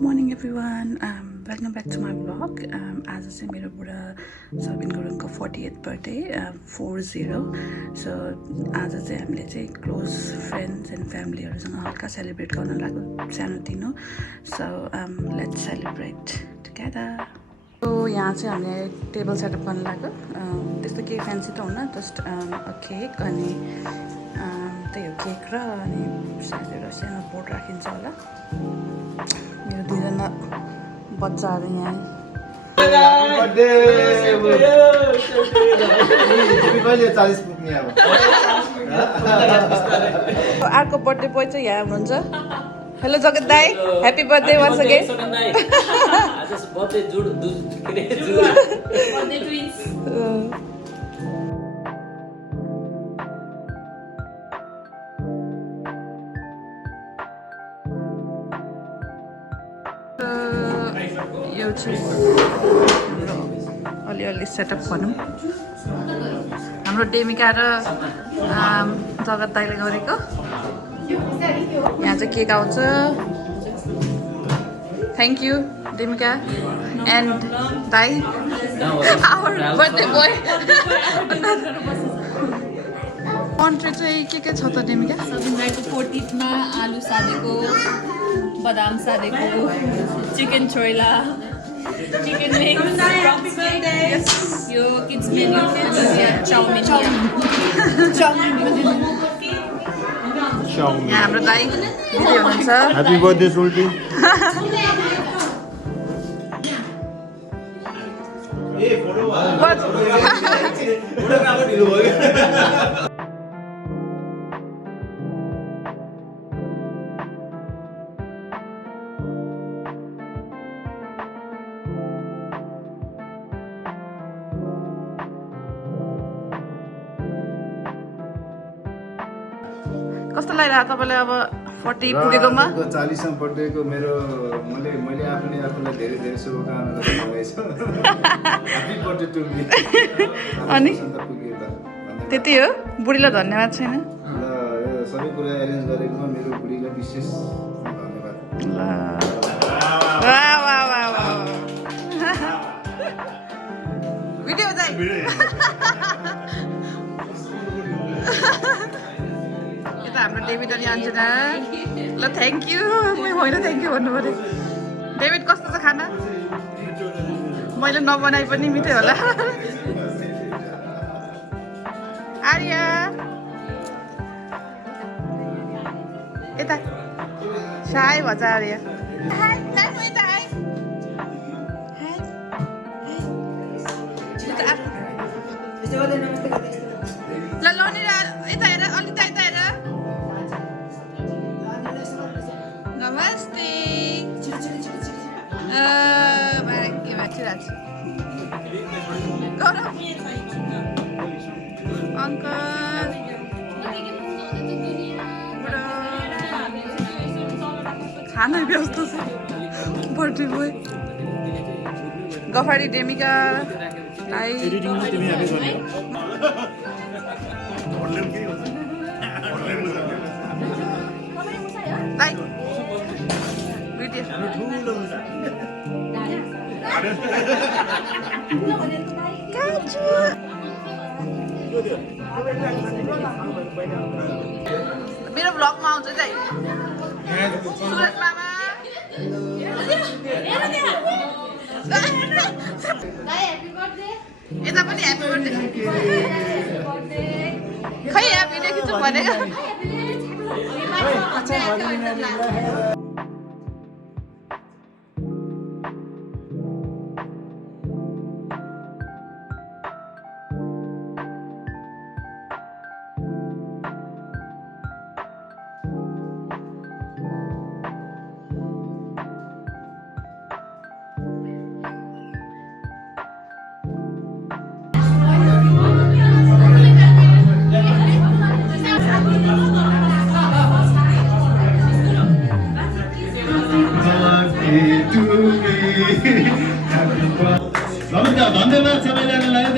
Morning everyone, welcome back to my vlog. आज चाहिँ मेरो बुढा सर्बिन गुरुङको 40th बर्थडे 40 सो आज चाहिँ हामीले चाहिँ क्लोज फ्रेन्ड्स एन्ड फ्यामिलीहरूसँग हल्का सेलिब्रेट गर्न लाग्यो सानोतिनो so let's celebrate together. So यहाँ चाहिँ हामीले टेबल सेटअप गर्न लाग्यो त्यस्तो केही फ्यान्सी त हुन्न जस्ट केक अनि त्यही हो केक र अनि सायद एउटा सानो बोर्ड राखिन्छ होला। मेरो दुईजना बच्चाहरू यहाँ अर्को बर्थडे बोय चाहिँ यहाँ हुनुहुन्छ। हेलो जगत दाई, ह्याप्पी बर्थडे वन्स अगेन। यो चाहिँ हाम्रो अलिअलि सेटअप भनौँ हाम्रो डेमिका र जगत दाइले गरेको। यहाँ चाहिँ केक आउँछ। थ्याङ्क यू डेमिका एन्ड दाई आवर बर्थडे बोय। कन्ट्री चाहिँ के छ त डेमिका? सर्बिन दाइको 40th मा आलु सादेको, बदाम सादेको, चिकन छोइला, चिकन विङ्स, यो किड्स मेन्यू चाउमिन। यहाँ हाम्रो दाई दिदी हुनुहुन्छ। Happy birthday Sulti. कस्तो लागिरहेको तपाईँलाई अब 40 पुगेकोमा? 40 बर्थडेको मेरो मैले आफूलाई धेरै धेरै शुभकामना दिएको ह्यापी बर्थडे टु मी। अनि त्यति हो, बुढीलाई धन्यवाद छैन? ल यो सबै कुरा एरेन्ज गरेकोमा मेरो बुढीलाई विशेष धन्यवाद। ल वाह वाह वाह वाह भिडियो दाइ यता हाम्रो डेभिड अनि अन्जना। ल थ्याङ्क यू। होइन थ्याङ्क यू भन्नु पऱ्यो। डेभिड कस्तो छ खाना? मैले नबनाइ पनि मिठै होला। आर्या यता साई भन्छ आर्या। ल लौनी यता हेर अलि त यता हेर। नमस्ते गौरव अङ्कल खाना व्यस्त छ। बर्थडे बोय गफाडी डेमिका दाइ दाइ भिडियो मेरो भ्लगमा आउँछ दाइ। सुरज मामा यता पनि ह्याप्पी बर्थडे। खै यहाँ भिडियो खिच्नु भनेको। धन्यवाद सबैजनालाई।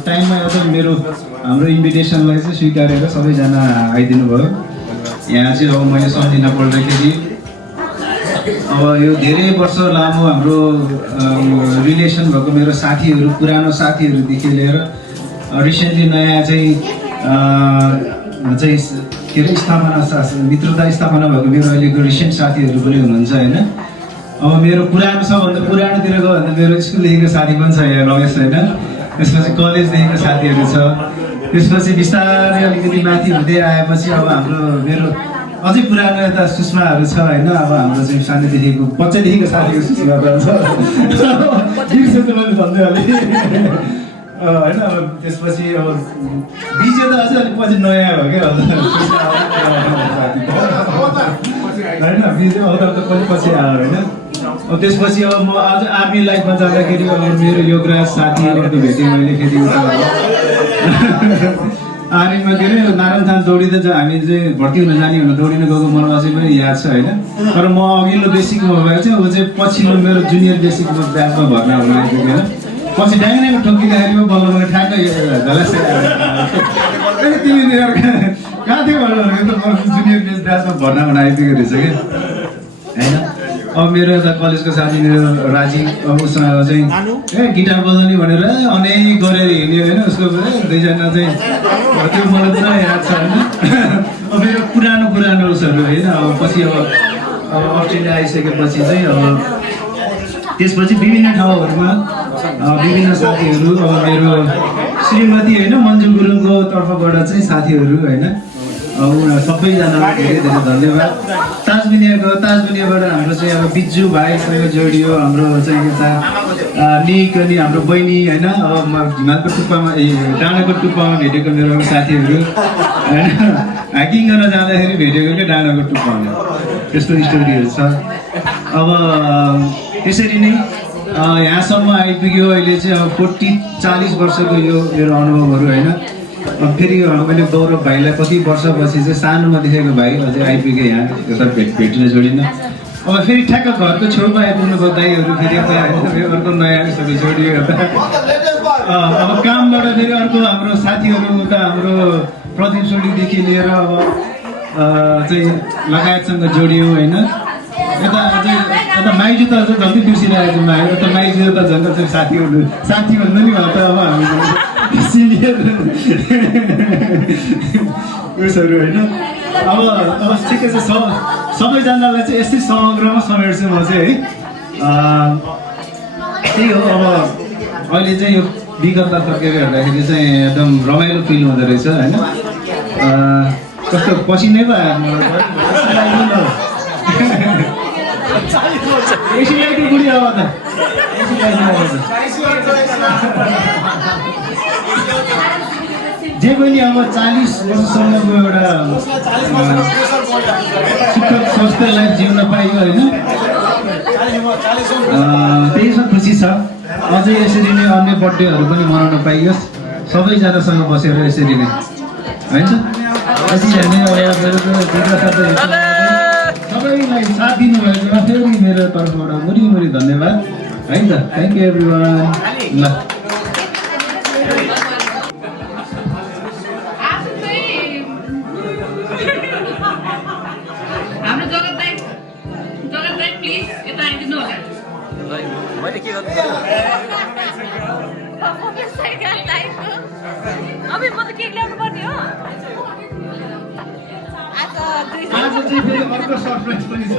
टाइममा एउटा मेरो हाम्रो इन्भिटेसनलाई चाहिँ स्वीकारेर सबैजना आइदिनु भयो। यहाँ चाहिँ अब मैले सम्झिन पर्दाखेरि अब यो धेरै वर्ष लामो हाम्रो रिलेसन भएको मेरो साथीहरू, पुरानो साथीहरूदेखि लिएर रिसेन्टली नयाँ चाहिँ के अरे मित्रता स्थापना भएको मेरो अहिलेको रिसेन्ट साथीहरू पनि हुनुहुन्छ होइन। अब मेरो पुरानो सबभन्दा पुरानोतिर गयो भने मेरो स्कुलदेखिको साथी पनि छ यहाँ रमेश होइन। त्यसपछि कलेजदेखिको साथीहरू छ। त्यसपछि बिस्तारै अलिकति माथि हुँदै आएपछि अब मेरो अझै पुरानो यता सुषमाहरू छ होइन। अब हाम्रो चाहिँ सानैदेखिको बच्चादेखिको साथीको सुषमा छ मैले भन्दै होइन। अब त्यसपछि अब बिजे त अझै अलिक पछि नयाँ हो क्या होइन। बिजे अलिक पछि आयो होइन। अब त्यसपछि अब म आज आर्मी लाइफमा जाँदाखेरि अब मेरो योगराज साथीहरूको भेटेँ मैले फेरि आर्मीमा के अरे नारायणथान दौडिँदा हामी चाहिँ भर्ती हुन जाने हुन दौडिन गएको मलाई अझै पनि याद छ होइन। तर म अघिल्लो बेसिकमा भएर चाहिँ ऊ चाहिँ पछिल्लो मेरो जुनियर बेसिकको ब्याचमा भर्ना हुन आइपुग्यो होइन। पछि ड्याङड्याङ ठोकिँदाखेरि म बल्ल मैले ठ्याक्कै तिमी कहाँ थियो भन्नु जुनियर ब्याचमा भर्ना हुन आइपुगेको रहेछ क्या होइन। अब मेरो यता कलेजको साथी मेरो राजीव अब उसँग चाहिँ गिटार बजाउने भनेर अनेक गरेर हिँड्यो होइन। उसको दुईजना चाहिँ त्यो मलाई पुरा याद छ होइन। अब मेरो पुरानो उसहरू होइन। अब पछि अब अस्ट्रेलिया आइसकेपछि चाहिँ अब त्यसपछि विभिन्न ठाउँहरूमा विभिन्न साथीहरू अब मेरो श्रीमती होइन मन्जु गुरुङको तर्फबाट चाहिँ साथीहरू होइन। उनीहरू सबैजनालाई धेरै धेरै धन्यवाद। ताजमिनियाबाट हाम्रो चाहिँ अब बिज्जु भाइसँग जोडियो हाम्रो चाहिँ यता निक अनि हाम्रो बहिनी होइन। अब हिमालको टुप्पामा डाँडाको टुप्पामा भेटेको मेरो साथीहरू होइन। हाइकिङ गर्न जाँदाखेरि भेटेको क्या डाँडाको टुप्पामा त्यस्तो स्टोरीहरू छ। अब त्यसरी नै यहाँसम्म आइपुग्यो अहिले चाहिँ अब 40-40 वर्षको यो मेरो अनुभवहरू होइन। अब फेरि मैले गौरव भाइलाई कति वर्षपछि चाहिँ सानोमा देखेको भाइ अझै आइपुग्यो यहाँ यता भेट्न जोडिन। अब फेरि ठ्याक्क घरको छेउमा आइपुग्नुको दाइहरू फेरि अर्को नयाँ सबै जोडियो यता। अब कामबाट फेरि अर्को हाम्रो साथीहरू उता हाम्रो प्रदीप सोलीदेखि लिएर अब चाहिँ लगायतसँग जोडियो होइन। यता अझै यता माइजू त अझै जल्दी बिर्सिरहेको छु माइजू त झन् चाहिँ साथी भन्दा नि भयो त अब हामी सिनियर उयसहरू होइन। अब ठिकै छ सबैजनालाई चाहिँ यस्तै समग्रमा समेट्छु म चाहिँ है। त्यही हो अब अहिले चाहिँ यो विगतमा फर्केर हेर्दाखेरि चाहिँ एकदम रमाइलो फिल हुँदो रहेछ होइन। कस्तो पसिनै भयो एसीलाइटको बुढी आवाज जे पनि अब 40 वर्षसम्मको एउटा सुखद स्वस्थ लाइफ जिउन पाइयो होइन त्यसमा खुसी छ अझै यसरी नै अन्य बर्थडेहरू पनि मनाउन पाइयोस् सबैजनासँग बसेर यसरी नै होइन सबैलाई साथ दिनुभएकोमा फेरि मेरो तर्फबाट मुरी धन्यवाद है त थ्याङ्क यू एभ्रिवान ल मैले के गर्नु अबे म त केक ल्याउनु पर्ने हो आज चाहिँ फेरि अर्को सरप्राइज पनि छ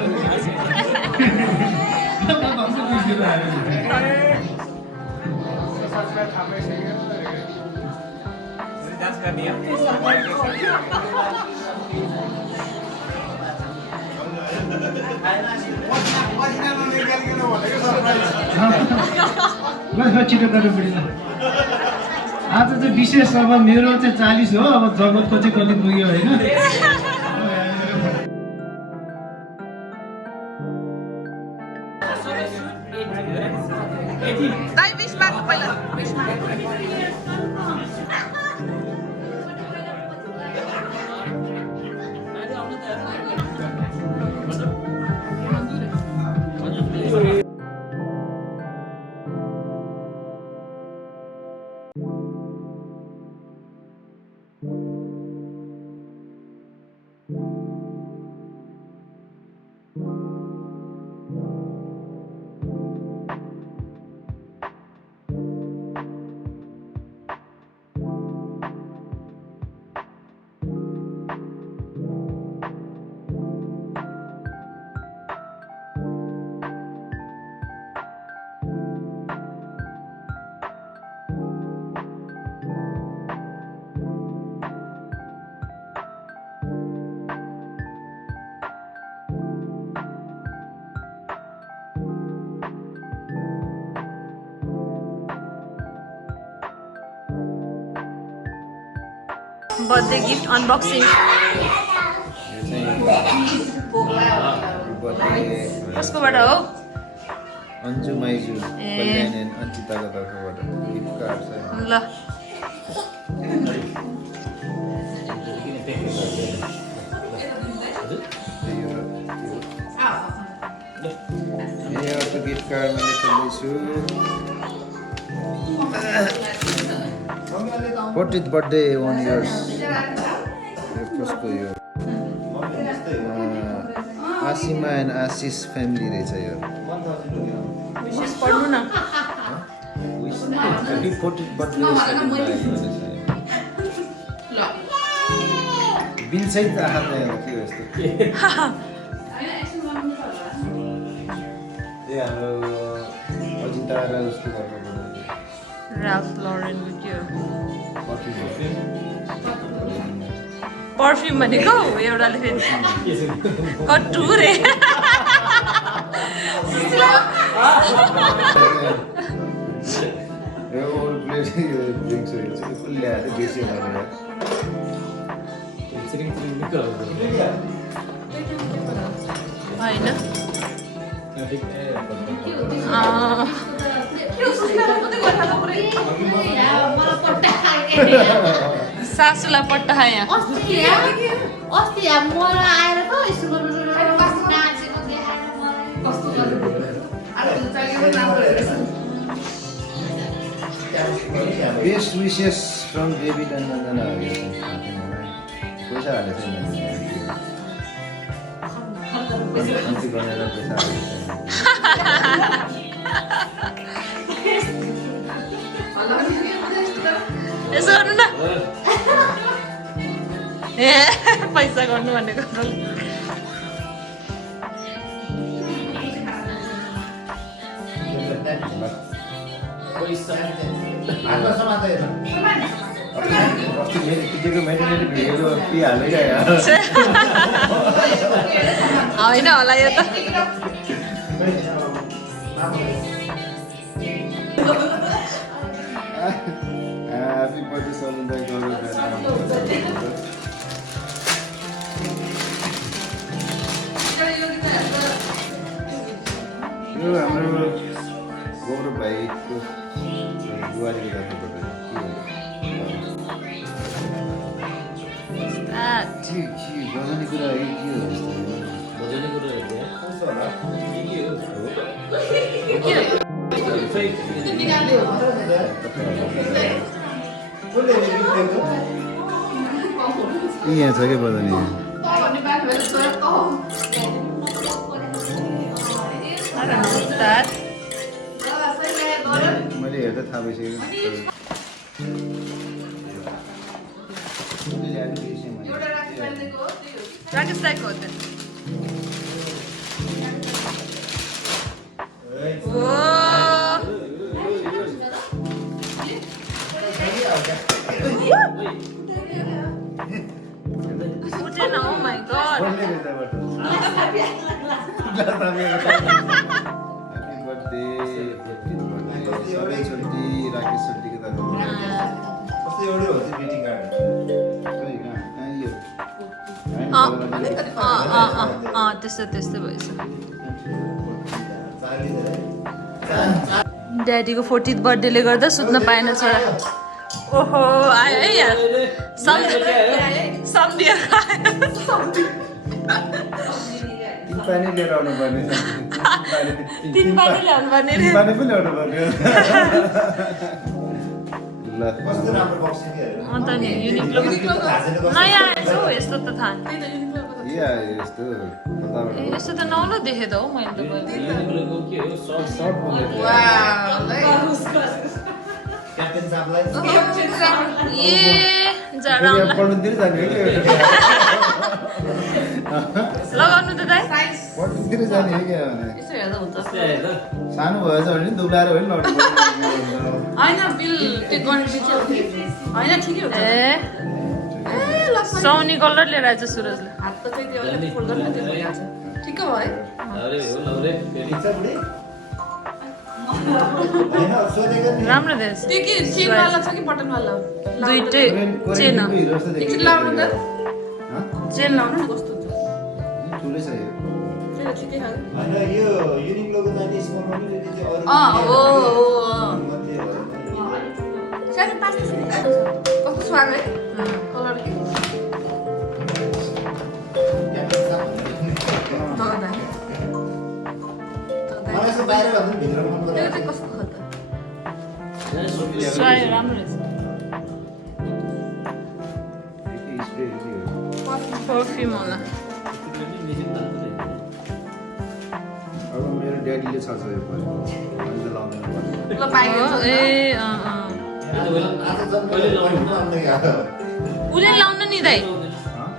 छिटो गरेर बिड्ला आज चाहिँ विशेष अब मेरो चाहिँ 40 हो अब जगतको चाहिँ कति पुग्यो होइन बर्थडे गिफ्ट अनबक्सिङ कसकोबाट हो अन्जु माइजु कल्याण एन्ड अन्चिताको तर्फबाट गिफ्ट कार्ड छ ल यो अर्को गिफ्ट कार्ड मैले खोल्दैछु 40th birthday 1 years कसको यो आसिमा एन्ड आशिष फ्यामिली रहेछ यो विशेष पढ्नु न Happy 40th birthday बिल सहित हातमा के हो यस्तो ए हाम्रो अजिता र उसको घरबाट राल्फ लरेन भिडियो पर्फ्युम भनेको एउटाले फेरि कट्टु रे यो ओल्ड प्लेस यो ड्रिङ्क्स हो चाहिँ फुल ल्याएर बेसी गरेर होइन सासूलाई पट्टा खाए यहाँ अस्ति मलाई आएर त best wishes from David and Nandana पैसा हालेको छैन कम्ती गरेर पैसा हालेको यसो गर्नु न ए पैसा गर्नु भनेको अस्ति मेरो टिचरको मेन्टेनेरी भिडियोको फी हालेको होइन होला यो त Happy birthday, Solunda. यो हाम्रो गौरव भाइको बुहारीको दाजुबाट बजाउने कुरा है के हो बजाउने कुरा यहाँ छ क्या बजाउने मैले हेर्दा थाहा भइसक्यो राकेश दाइको हो त्यो उठेन oh my god त्यस्तो भएछ ड्याडीको 40th बर्थडेले गर्दा सुत्न पाएन छोरा ओहो आयो है यार सम्झिएर पानी लिएर आउनु पर्ने 3 पानी ल्याउनु पर्ने रे पानी पनि ल्याउनु पर्ने ल अन्त नि युनिक्लो नयाँ आएछ हौ यस्तो त थाहा यस्तो यस्तो त नौलो देखेँ त हौ मैले पढ्नुतिर जाने लगाउनु त दाइ पढ्नुतिर जाने हो क्या यसो हेर्दा हुन्छ सानो भएछ भने दुब्लाएर पनि लड्नु होइन बिल त्यो गर्ने होइन ठिकै हो ए साउनी कलर लिएर आएछ सुरजले हात त चाहिँ त्यो अलिक फोल्ड गर्न त्यो भइहाल्छ ठिकै भयो है राम्रो देख्छ त्यो के चेनवाला छ कि बटनवाला दुइटै चेन एकछिन लाउनु त चेन लाउनु न कस्तो हुन्छ ठुलै छ यो ठिकै खायो हैन यो युनिक्लोको त नि स्मल पनि त्यो अरु हो सानो पास्ता कस्तो स्वाद है कलर के मलाई यसो बाहिर भन्दा भित्र मन पर्छ त्यो चाहिँ कस्तो खत स्वाद राम्रो रहेछ परफ्युम होला अब मेरो ड्याडीले छ यो पनि मैले लाउँदैन ल पाइयो ए आज जन्मले लाउनु यार उले लाउनु नि दाइ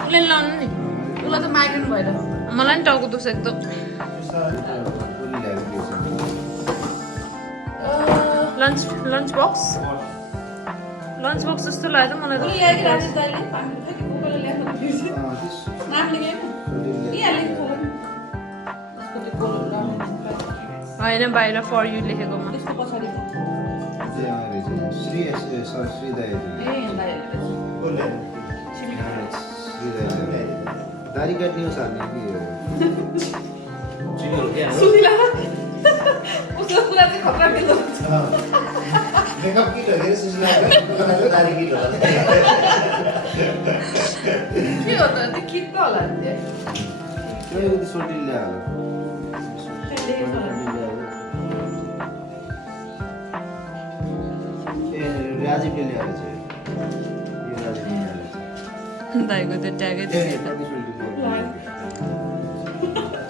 उले लाउनु नि उलाई त माइग्रेन भएर मलाई नि टाउको दुख्छ एकदम लन्च बक्स जस्तो लाग्यो मलाई त होइन बाहिर फर यु लेखेकोमा दारी काट्ने सार्ने मेकअप किट हो के सुस्ला दारी किट हो के हो त त्यो किट पो होला त्यो त्यो सोटी ल्यायो राजीवले ल्याएर चाहिँ यो राजीवले ल्याएर दाइको त्यो ट्यागै चाहिँ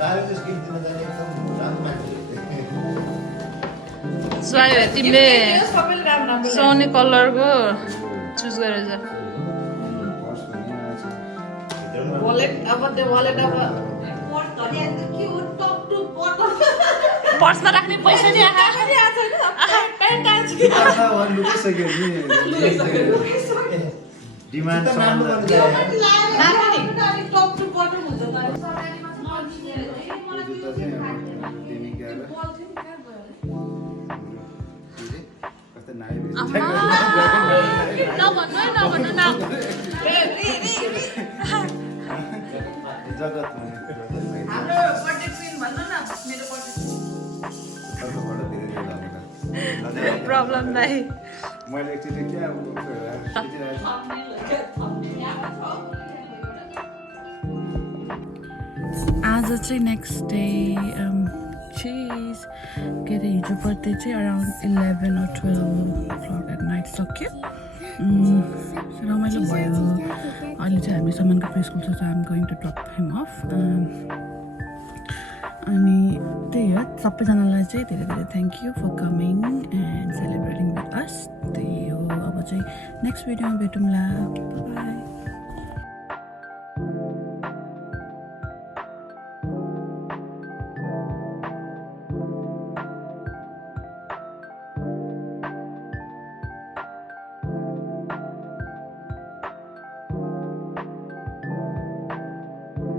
दारी चाहिँ स्किप दिन जाने एकदम राम्रो मान्छे स्वायो तिमीले सोनी कलरको चुज गरेछ पर्समा राख्ने पैसा नि डिमान्ड नभन्नु न जगत हाम्रो बर्थडे क्वीन भन्नु न मेरो बर्थडे प्रब्लम दाइ मैले एकचोटि क्या आज चाहिँ नेक्स्ट डे चिज के अरे हिजो बर्थडे चाहिँ अराउन्ड 11 or 12 एट नाइट सक्यो रमाइलो भयो अहिले चाहिँ हामी समानको प्ले स्कुल छ I'm going to drop him off अनि त्यही हो सबैजनालाई चाहिँ धेरै धेरै thank you for coming and celebrating with us त्यही हो अब चाहिँ नेक्स्ट भिडियोमा भेटौँला बाई